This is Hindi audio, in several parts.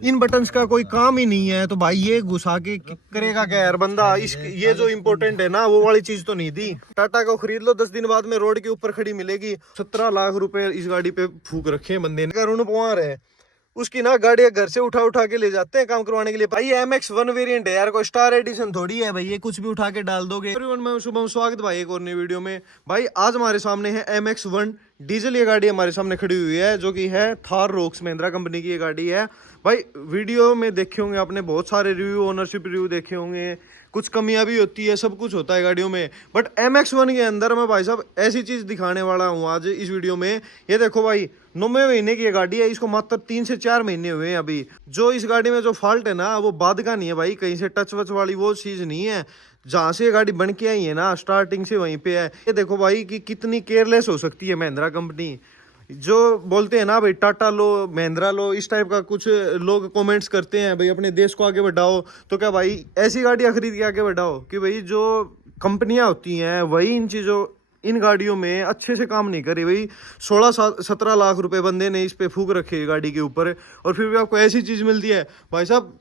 इन बटन्स का कोई काम ही नहीं है, तो भाई ये घुसा के करेगा क्या यार बंदा। इस ये जो इम्पोर्टेंट है ना वो वाली चीज तो नहीं दी। टाटा को खरीद लो 10 दिन बाद में रोड के ऊपर खड़ी मिलेगी। 17 लाख रुपए इस गाड़ी पे फूक रखे हैं बंदे ने। ऋण पवार है उसकी ना, गाड़ियां घर से उठा उठा के ले जाते हैं काम करवाने के लिए। भाई MX1 वेरिएंट है यार, कोई स्टार एडिशन थोड़ी है भाई, ये कुछ भी उठा के डाल दोगे। मैं शुभम स्वागत भाई एक और नई वीडियो में। भाई आज हमारे सामने है MX1 डीजल। ये गाड़ी हमारे सामने खड़ी हुई है जो कि है थार रॉक्स महिंद्रा कंपनी की ये गाड़ी है। भाई वीडियो में देखे होंगे आपने बहुत सारे रिव्यू, ओनरशिप रिव्यू देखे होंगे, कुछ कमियां भी होती है, सब कुछ होता है गाड़ियों में। बट MX1 के अंदर मैं भाई साहब ऐसी चीज दिखाने वाला हूँ आज इस वीडियो में। ये देखो भाई 9वें महीने की ये गाड़ी है, इसको मात्र 3 से 4 महीने हुए हैं अभी। जो इस गाड़ी में जो फॉल्ट है ना वो बाद का नहीं है भाई, कहीं से टच वच वाली वो चीज नहीं है। जहाँ से ये गाड़ी बन के आई है ना स्टार्टिंग से वहीं पे है। ये देखो भाई कि कितनी केयरलेस हो सकती है महिंद्रा कंपनी। जो बोलते हैं ना भाई टाटा लो महिंद्रा लो, इस टाइप का कुछ लोग कमेंट्स करते हैं भाई अपने देश को आगे बढ़ाओ। तो क्या भाई ऐसी गाड़ियां खरीद के आगे बढ़ाओ कि भाई जो कंपनियां होती हैं वही इन चीज़ों इन गाड़ियों में अच्छे से काम नहीं करी भाई। 16-17 लाख रुपए बंदे ने इस पे फूक रखे गाड़ी के ऊपर, और फिर भी आपको ऐसी चीज़ मिलती है भाई साहब।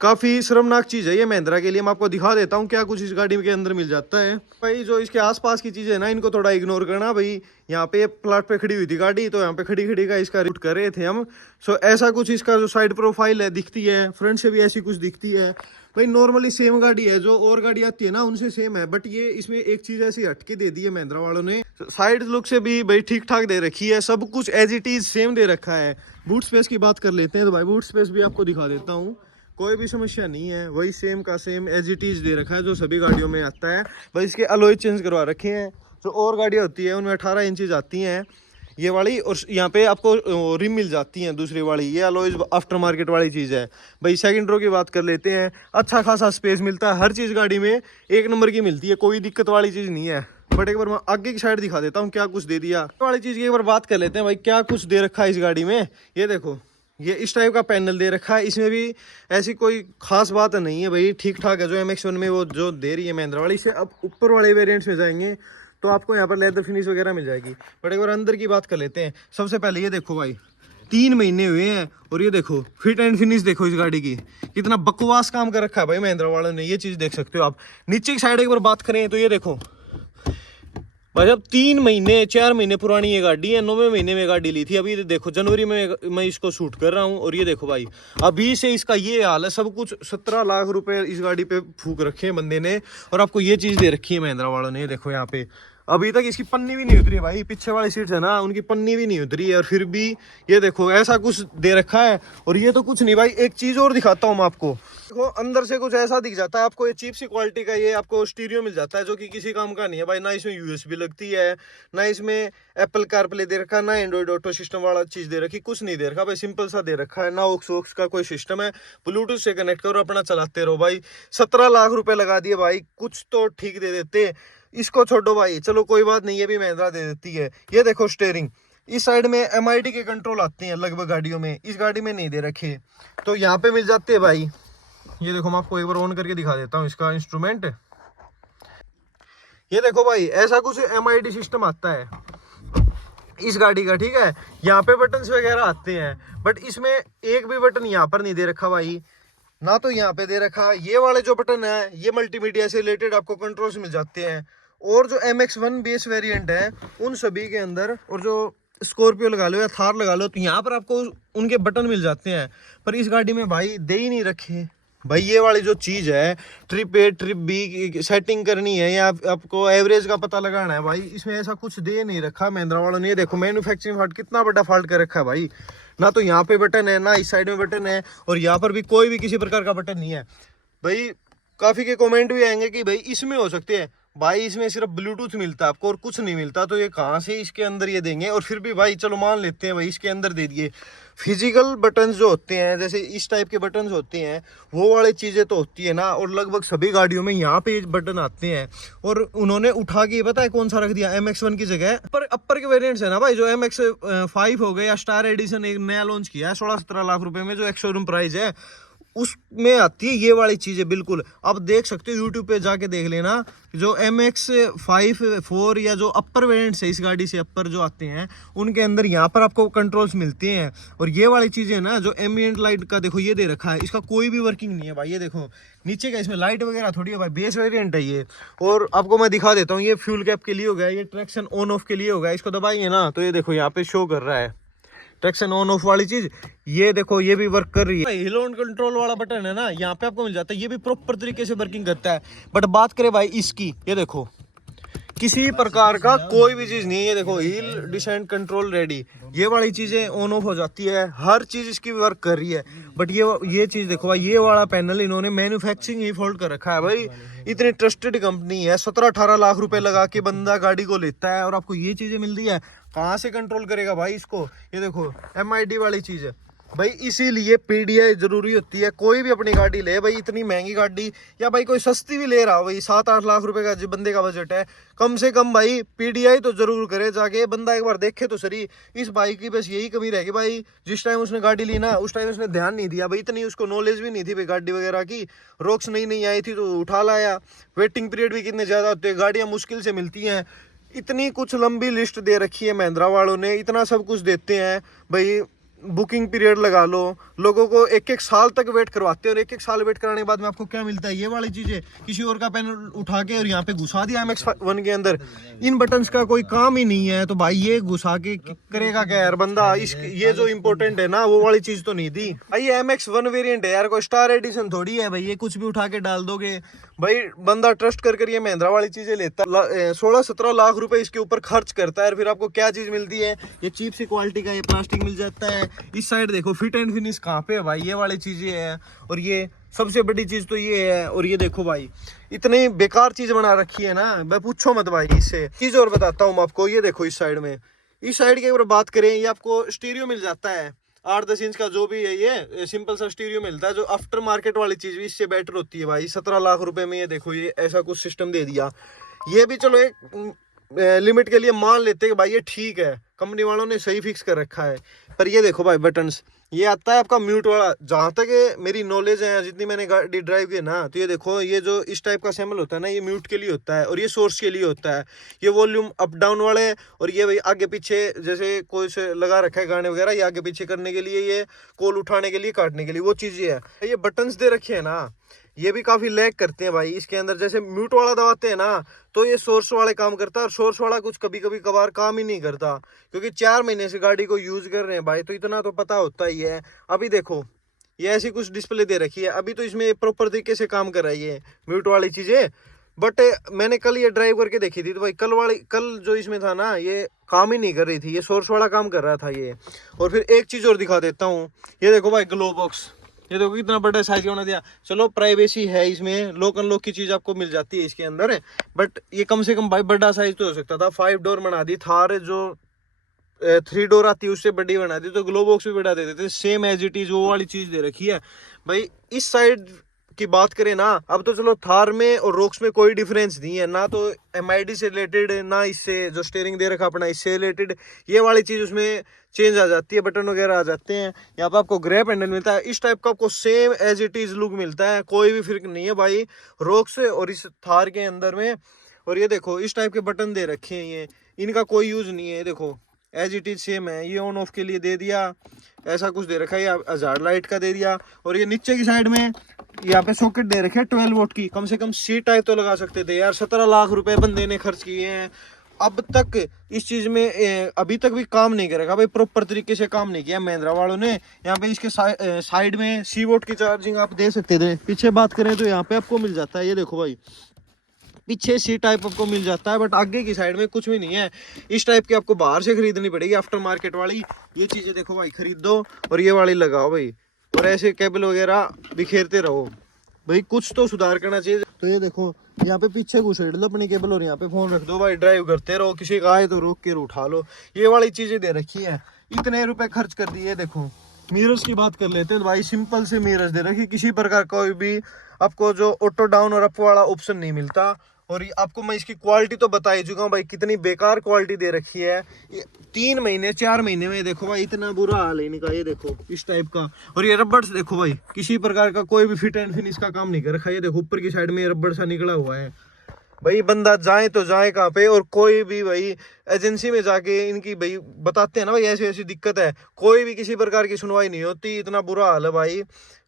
काफ़ी शर्मनाक चीज़ है ये महिंद्रा के लिए। मैं आपको दिखा देता हूँ क्या कुछ इस गाड़ी के अंदर मिल जाता है। भाई जो इसके आसपास की चीज़ें है ना इनको थोड़ा इग्नोर करना भाई। यहाँ पे प्लाट पे खड़ी हुई थी गाड़ी, तो यहाँ पे खड़ी खड़ी का इसका रूट कर रहे थे हम। सो ऐसा कुछ इसका जो साइड प्रोफाइल है दिखती है, फ्रंट से भी ऐसी कुछ दिखती है भाई। नॉर्मली सेम गाड़ी है, जो और गाड़ी आती है ना उनसे सेम है, बट ये इसमें एक चीज़ ऐसी हटके दे दी है महिंद्रा वालों ने। साइड लुक से भी भाई ठीक ठाक दे रखी है, सब कुछ एज इट इज़ सेम दे रखा है। बूट स्पेस की बात कर लेते हैं तो भाई बूट स्पेस भी आपको दिखा देता हूँ, कोई भी समस्या नहीं है, वही सेम का सेम एज इट इज दे रखा है जो सभी गाड़ियों में आता है। भाई इसके अलॉय चेंज करवा रखे हैं। जो और गाड़ियाँ होती है उनमें 18 इंचेज आती हैं ये वाली, और यहाँ पे आपको रिम मिल जाती हैं दूसरी वाली। ये अलॉय आफ्टर मार्केट वाली चीज़ है। भाई सेकंड रो की बात कर लेते हैं, अच्छा खासा स्पेस मिलता है, हर चीज़ गाड़ी में एक नंबर की मिलती है, कोई दिक्कत वाली चीज़ नहीं है। बट एक बार मैं आगे की साइड दिखा देता हूँ क्या कुछ दे दिया वाली चीज़ की। एक बार बात कर लेते हैं भाई क्या कुछ दे रखा है इस गाड़ी में। ये देखो ये इस टाइप का पैनल दे रखा है, इसमें भी ऐसी कोई खास बात नहीं है भाई, ठीक ठाक है जो MX1 में वो जो दे रही है महिंद्रा वाली। इससे अब ऊपर वाले वेरिएंट्स में जाएंगे तो आपको यहाँ पर लेदर फिनिश वगैरह मिल जाएगी। बट एक बार अंदर की बात कर लेते हैं। सबसे पहले ये देखो भाई 3 महीने हुए हैं, और ये देखो फिट एंड फिनिश देखो इस गाड़ी की, कितना बकवास काम कर रखा है भाई महिंद्रा वालों ने। ये चीज़ देख सकते हो आप। नीचे की साइड एक बार बात करें तो ये देखो भाई साहब 3 महीने 4 महीने पुरानी ये गाड़ी है। 9वें महीने में गाड़ी ली थी, अभी देखो जनवरी में मैं इसको शूट कर रहा हूँ, और ये देखो भाई अभी से इसका ये हाल है। सब कुछ 17 लाख रुपए इस गाड़ी पे फूक रखे हैं बंदे ने, और आपको ये चीज़ दे रखी है महिंद्रा वालों ने। देखो यहाँ पे अभी तक इसकी पन्नी भी नहीं उतरी है भाई, पीछे वाली सीट है ना उनकी पन्नी भी नहीं उतरी है, और फिर भी ये देखो ऐसा कुछ दे रखा है। और ये तो कुछ नहीं भाई, एक चीज़ और दिखाता हूँ मैं आपको। देखो अंदर से कुछ ऐसा दिख जाता है आपको, ये चीप सी क्वालिटी का ये आपको स्टीरियो मिल जाता है जो कि किसी काम का नहीं है भाई। ना इसमें USB लगती है, ना इसमें एप्पल कारप्ले दे रखा है, ना एंड्रॉइड ऑटो सिस्टम वाला चीज़ दे रखी, कुछ नहीं दे रखा भाई। सिंपल सा दे रखा है, ना ऑक्स वॉक्स का कोई सिस्टम है। ब्लूटूथ से कनेक्ट करो अपना चलाते रहो भाई। 17 लाख रुपए लगा दिए भाई, कुछ तो ठीक दे देते। इसको छोड़ो भाई, चलो कोई बात नहीं, ये भी महिंद्रा दे देती है। ये देखो स्टेयरिंग, इस साइड में MID के कंट्रोल आते हैं लगभग गाड़ियों में, इस गाड़ी में नहीं दे रखे, तो यहाँ पे मिल जाते हैं भाई। ये देखो मैं आपको एक बार ऑन करके दिखा देता हूँ इसका इंस्ट्रूमेंट। ये देखो भाई ऐसा कुछ MID सिस्टम आता है इस गाड़ी का, ठीक है। यहाँ पे बटन्स वगैरह आते हैं, बट इसमें एक भी बटन यहाँ पर नहीं दे रखा भाई, ना तो यहाँ पे दे रखा। ये वाले जो बटन है ये मल्टीमीडिया से रिलेटेड आपको कंट्रोल्स मिल जाते हैं। और जो MX1 बेस वेरिएंट है उन सभी के अंदर, और जो स्कॉर्पियो लगा लो या थार लगा लो, तो यहाँ पर आपको उनके बटन मिल जाते हैं। पर इस गाड़ी में भाई दे ही नहीं रखे भाई। ये वाली जो चीज़ है ट्रिप A ट्रिप B की सेटिंग करनी है या आपको एवरेज का पता लगाना है भाई, इसमें ऐसा कुछ दे नहीं रखा महिंद्रा वालों ने। ये देखो मैन्युफैक्चरिंग फॉल्ट, कितना बड़ा फॉल्ट कर रखा है भाई। ना तो यहाँ पे बटन है, ना इस साइड में बटन है, और यहाँ पर भी कोई भी किसी प्रकार का बटन नहीं है भाई। काफ़ी के कमेंट भी आएंगे कि भाई इसमें हो सकते हैं, भाई इसमें सिर्फ ब्लूटूथ मिलता है आपको और कुछ नहीं मिलता, तो ये कहाँ से इसके अंदर ये देंगे। और फिर भी भाई चलो मान लेते हैं भाई इसके अंदर दे दिए। फिजिकल बटन्स जो होते हैं जैसे इस टाइप के बटन्स होते हैं वो वाली चीज़ें तो होती है ना, और लगभग सभी गाड़ियों में यहाँ पे बटन आते हैं। और उन्होंने उठा के पता है कौन सा रख दिया MX1 की जगह पर अपर के वेरिएंट्स है ना भाई, जो MX5 हो गए या स्टार एडिशन एक नया लॉन्च किया है 16-17 लाख रुपए में, जो एक्स शोरूम प्राइस है उसमें आती है ये वाली चीजें। बिल्कुल आप देख सकते हो, यूट्यूब पे जाके देख लेना, जो MX-5 4 या जो अपर वेरिएंट्स है इस गाड़ी से अपर जो आते हैं, उनके अंदर यहाँ पर आपको कंट्रोल्स मिलते हैं। और ये वाली चीजें ना, जो एम्बिएंट लाइट का देखो ये दे रखा है, इसका कोई भी वर्किंग नहीं है भाई। ये देखो नीचे का इसमें लाइट वगैरह थोड़ी है भाई, बेस वेरिएंट है ये। और आपको मैं दिखा देता हूँ, ये फ्यूल कैप के लिए हो गया, ये ट्रैक्शन ऑन ऑफ के लिए हो गया। इसको दबाइए ना तो ये देखो यहाँ पे शो कर रहा है ट्रैक्शन ऑन ऑफ वाली चीज। ये देखो ये भी वर्क कर रही है। हिल ऑन कंट्रोल वाला बटन है ना, यहाँ पे आपको मिल जाता है, ये भी प्रॉपर तरीके से वर्किंग करता है। बट बात करें भाई इसकी, ये देखो किसी प्रकार का कोई भी चीज नहीं है। ये देखो हिल डिसेंट कंट्रोल रेडी, ये वाली चीजें ऑन ऑफ हो जाती है, हर चीज इसकी वर्क कर रही है। बट ये चीज देखो भाई, ये वाला पैनल इन्होंने मैन्युफैक्चरिंग ही फॉल्ट कर रखा है भाई। इतनी ट्रस्टेड कंपनी है, 17-18 लाख रुपए लगा के बंदा गाड़ी को लेता है और आपको ये चीजें मिल रही है। कहाँ से कंट्रोल करेगा भाई इसको? ये देखो MID वाली चीज है भाई, इसीलिए PDI जरूरी होती है। कोई भी अपनी गाड़ी ले भाई, इतनी महंगी गाड़ी, या भाई कोई सस्ती भी ले रहा हो भाई, 7-8 लाख रुपए का जो बंदे का बजट है, कम से कम भाई PDI तो जरूर करे जाके, बंदा एक बार देखे तो सही। इस बाइक की बस यही कमी रहेगी भाई, जिस टाइम उसने गाड़ी ली ना उस टाइम उसने ध्यान नहीं दिया भाई, इतनी उसको नॉलेज भी नहीं थी भाई गाड़ी वगैरह की। रोक्स नई आई थी तो उठा लाया, वेटिंग पीरियड भी कितने ज्यादा होते हैं, गाड़ियां मुश्किल से मिलती हैं। इतनी कुछ लंबी लिस्ट दे रखी है महिंद्रा वालों ने, इतना सब कुछ देते हैं भाई। बुकिंग पीरियड लगा लो, लोगों को 1-1 साल तक वेट करवाते हैं, और 1-1 साल वेट कराने के बाद में आपको क्या मिलता है? ये वाली चीजें, किसी और का पैनल उठा के और यहाँ पे घुसा दिया MX-1 के अंदर। इन बटन्स का कोई काम ही नहीं है, तो भाई ये घुसा के करेगा क्या यार बंदा? ये जो इम्पोर्टेंट है ना वो वाली चीज तो नहीं दी भाई। ये MX-1 वेरिएंट है यार, कोई स्टार एडिशन थोड़ी है भाई, ये कुछ भी उठा के डाल दोगे भाई। बंदा ट्रस्ट कर ये महिंद्रा वाली चीजें लेता, 16-17 लाख रुपए इसके ऊपर खर्च करता है, फिर आपको क्या चीज मिलती है? ये चीप सी क्वालिटी का ये प्लास्टिक मिल जाता है। इस साइड देखो फिट एंड फिनिश कहाँ पे है भाई, ये वाली चीजें हैं। और ये सबसे बड़ी चीज तो ये है। और ये देखो भाई, इतनी बेकार चीज बना रखी है ना, मैं पूछो मत भाई। इससे चीज और बताता हूँ आपको, ये देखो इस साइड में, इस साइड की अगर बात करें, ये आपको स्टीरियो मिल जाता है 8-10 इंच का, जो भी है ये सिंपल सा स्टीरियो मिलता है, जो आफ्टर मार्केट वाली चीज भी इससे बेटर होती है भाई। 17 लाख रुपए में ये देखो ये ऐसा कुछ सिस्टम दे दिया। ये भी चलो एक लिमिट के लिए मान लेते हैं भाई, ये ठीक है, कंपनी वालों ने सही फिक्स कर रखा है। पर ये देखो भाई बटन्स, ये आता है आपका म्यूट वाला। जहाँ तक मेरी नॉलेज है, जितनी मैंने गाड़ी ड्राइव की ना, तो ये देखो ये जो इस टाइप का सैम्बल होता है ना, ये म्यूट के लिए होता है और ये सोर्स के लिए होता है। ये वॉल्यूम अप डाउन वाले, और ये भाई आगे पीछे जैसे कोई से लगा रखा है गाने वगैरह, ये आगे पीछे करने के लिए, ये कॉल उठाने के लिए, काटने के लिए, वो चीज़ ये है। ये बटन्स दे रखे हैं ना, ये भी काफी लैग करते हैं भाई इसके अंदर। जैसे म्यूट वाला दबाते हैं ना तो ये सोर्स वाले काम करता है, और सोर्स वाला कुछ कभी कभी कभार काम ही नहीं करता, क्योंकि 4 महीने से गाड़ी को यूज कर रहे हैं भाई, तो इतना तो पता होता ही है। अभी देखो ये ऐसी कुछ डिस्प्ले दे रखी है, अभी तो इसमें प्रॉपर तरीके से काम कर रही है म्यूट वाली चीजें। बट मैंने कल ये ड्राइव करके देखी थी, तो भाई कल जो इसमें था ना, ये काम ही नहीं कर रही थी, ये सोर्स वाला काम कर रहा था ये। और फिर एक चीज और दिखा देता हूँ, ये देखो भाई ग्लो बॉक्स, ये देखो कितना बड़ा साइज का बना दिया। चलो प्राइवेसी है इसमें, लॉक अनलॉक की चीज आपको मिल जाती है इसके अंदर, बट ये कम से कम भाई बड़ा साइज तो हो सकता था। 5 डोर बना दी, थार जो 3 डोर आती है उससे बड़ी बना दी, तो ग्लो बॉक्स भी बढ़ा देते थे, सेम एज इट इज वो वाली चीज दे रखी है भाई। इस साइड की बात करें ना, अब तो चलो थार में और रोक्स में कोई डिफरेंस नहीं है ना, तो MID से रिलेटेड ना इससे जो स्टीयरिंग दे रखा अपना इससे रिलेटेड, ये वाली चीज उसमें चेंज आ जाती है, बटन वगैरह आ जाते हैं। यहाँ पे आपको ग्रैब हैंडल मिलता है, इस टाइप का आपको same as it is look मिलता है, कोई भी फर्क नहीं है भाई रोक्स और इस थार के अंदर में। और ये देखो इस टाइप के बटन दे रखे हैं, ये इनका कोई यूज नहीं है, देखो एज इट इज सेम है। ये ऑन ऑफ के लिए दे दिया, ऐसा कुछ दे रखा है, 1000 लाइट का दे दिया। और ये नीचे की साइड में यहाँ पे सॉकेट दे रखे 12 वोल्ट की, कम से कम सी टाइप तो लगा सकते थे यार। 17 लाख रुपए बंदे ने खर्च किए हैं, अब तक इस चीज में अभी तक भी काम नहीं करेगा भाई, प्रॉपर तरीके से काम नहीं किया महिंद्रा वालों ने। यहाँ पे इसके साइड में C वोट की चार्जिंग आप दे सकते थे। पीछे बात करें तो यहाँ पे आपको मिल जाता है, ये देखो भाई पीछे सी टाइप आपको मिल जाता है, बट आगे की साइड में कुछ भी नहीं है। इस टाइप की आपको बाहर से खरीदनी पड़ेगी आफ्टर मार्केट वाली। ये चीजें देखो भाई खरीद दो और ये वाली लगाओ भाई, और ऐसे केबल वगैरह बिखेरते रहो भाई, कुछ तो सुधार करना चाहिए। तो ये देखो यहाँ पे पीछे घुसेड़ लो अपनी केबल और यहाँ पे फोन रख दो भाई, ड्राइव करते रहो, किसी का आए तो रोक के उठा लो। ये वाली चीजें दे रखी है, इतने रुपए खर्च कर दिए। देखो मिरर्स की बात कर लेते हैं तो भाई सिंपल से मिरर्स दे रखी, किसी प्रकार कोई भी आपको जो ऑटो डाउन और अप वाला ऑप्शन नहीं मिलता। और आपको मैं इसकी क्वालिटी तो बता ही चुका हूँ भाई, कितनी बेकार क्वालिटी दे रखी है। 3 महीने 4 महीने में देखो भाई इतना बुरा हाल है इनका, ये देखो इस टाइप का। और ये रबड़ देखो भाई, किसी प्रकार का कोई भी फिट एंड फिनिश का काम नहीं कर रखा। ये देखो ऊपर की साइड में रबड़ सा निकला हुआ है भाई। बंदा जाए तो जाए कहाँ पे, और कोई भी भाई एजेंसी में जाके इनकी भाई बताते हैं ना भाई ऐसी ऐसी दिक्कत है, कोई भी किसी प्रकार की सुनवाई नहीं होती, इतना बुरा हाल है भाई।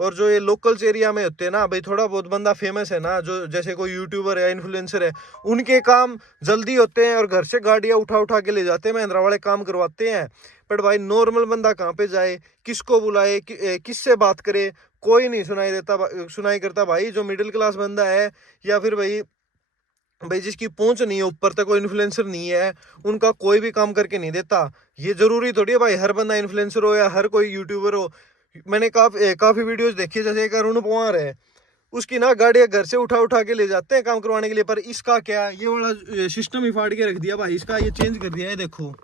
और जो ये लोकल्स एरिया में होते हैं ना भाई, थोड़ा बहुत बंदा फेमस है ना, जो जैसे कोई यूट्यूबर है, इन्फ्लुएंसर है, उनके काम जल्दी होते हैं और घर से गाड़ियाँ उठा उठा के ले जाते हैं, महिंद्रा वाले काम करवाते हैं। बट भाई नॉर्मल बंदा कहाँ पे जाए, किसको बुलाए, किससे बात करे, कोई नहीं सुनाई करता भाई। जो मिडिल क्लास बंदा है या फिर भाई जिसकी पहुंच नहीं है ऊपर तक, कोई इन्फ्लुएंसर नहीं है, उनका कोई भी काम करके नहीं देता। ये जरूरी थोड़ी है भाई हर बंदा इन्फ्लुएंसर हो या हर कोई यूट्यूबर हो। मैंने काफी वीडियोस देखी, जैसे एक अरुण पवार है, उसकी ना गाड़ियां घर से उठा उठा के ले जाते हैं काम करवाने के लिए। पर इसका क्या, ये वाला सिस्टम ही फाड़ के रख दिया भाई इसका, ये चेंज कर दिया है। देखो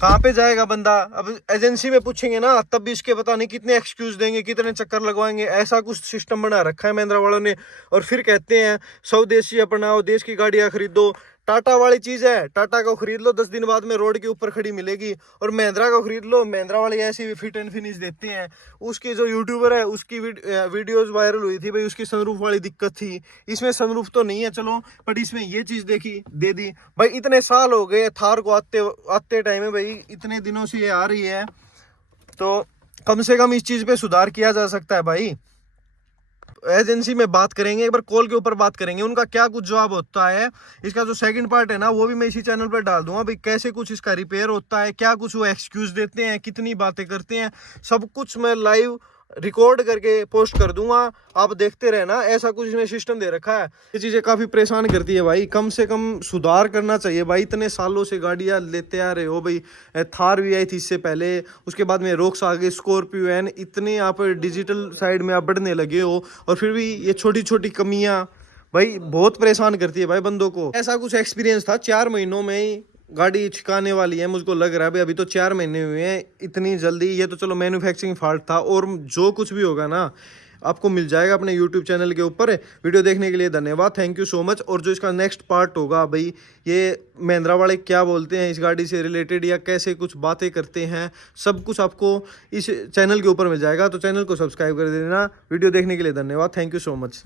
कहाँ पे जाएगा बंदा, अब एजेंसी में पूछेंगे ना तब भी इसके पता नहीं कितने एक्सक्यूज देंगे, कितने चक्कर लगवाएंगे। ऐसा कुछ सिस्टम बना रखा है महिंद्रा वालों ने। और फिर कहते हैं स्वदेशी अपनाओ, देश की गाड़ियां खरीदो। टाटा वाली चीज है, टाटा को खरीद लो 10 दिन बाद में रोड के ऊपर खड़ी मिलेगी। और महिंद्रा को खरीद लो, महिंद्रा वाले ऐसी भी फिट एंड फिनिश देते हैं। उसकी जो यूट्यूबर है उसकी वीडियोस वायरल हुई थी भाई, उसकी सनरूफ वाली दिक्कत थी, इसमें सनरूफ तो नहीं है चलो, बट इसमें ये चीज दे दी भाई। इतने साल हो गए थार को आते टाइम में भाई, इतने दिनों से ये आ रही है, तो कम से कम इस चीज पे सुधार किया जा सकता है भाई। एजेंसी में बात करेंगे, एक बार कॉल के ऊपर बात करेंगे, उनका क्या कुछ जवाब होता है। इसका जो सेकंड पार्ट है ना वो भी मैं इसी चैनल पर डाल दूंगा भाई, कैसे कुछ इसका रिपेयर होता है, क्या कुछ वो एक्सक्यूज देते हैं, कितनी बातें करते हैं, सब कुछ मैं लाइव रिकॉर्ड करके पोस्ट कर दूंगा। आप देखते रहना, ऐसा कुछ इसमें सिस्टम दे रखा है। ये चीजें काफी परेशान करती है भाई, कम से कम सुधार करना चाहिए भाई। इतने सालों से गाड़ियां लेते आ रहे हो भाई, थार भी आई थी इससे पहले, उसके बाद में रोक्स आ गए, स्कॉर्पियो एन, इतने आप डिजिटल साइड में आप बढ़ने लगे हो, और फिर भी ये छोटी छोटी कमियां भाई बहुत परेशान करती है भाई बंदों को। ऐसा कुछ एक्सपीरियंस था 4 महीनों में ही गाड़ी छिकाने वाली है, मुझको लग रहा है भाई। अभी तो 4 महीने हुए हैं, इतनी जल्दी, ये तो चलो मैन्युफैक्चरिंग फॉल्ट था। और जो कुछ भी होगा ना आपको मिल जाएगा अपने यूट्यूब चैनल के ऊपर। वीडियो देखने के लिए धन्यवाद, थैंक यू सो मच। और जो इसका नेक्स्ट पार्ट होगा भाई, ये महिंद्रा वाले क्या बोलते हैं इस गाड़ी से रिलेटेड या कैसे कुछ बातें करते हैं, सब कुछ आपको इस चैनल के ऊपर मिल जाएगा। तो चैनल को सब्सक्राइब कर देना। वीडियो देखने के लिए धन्यवाद, थैंक यू सो मच।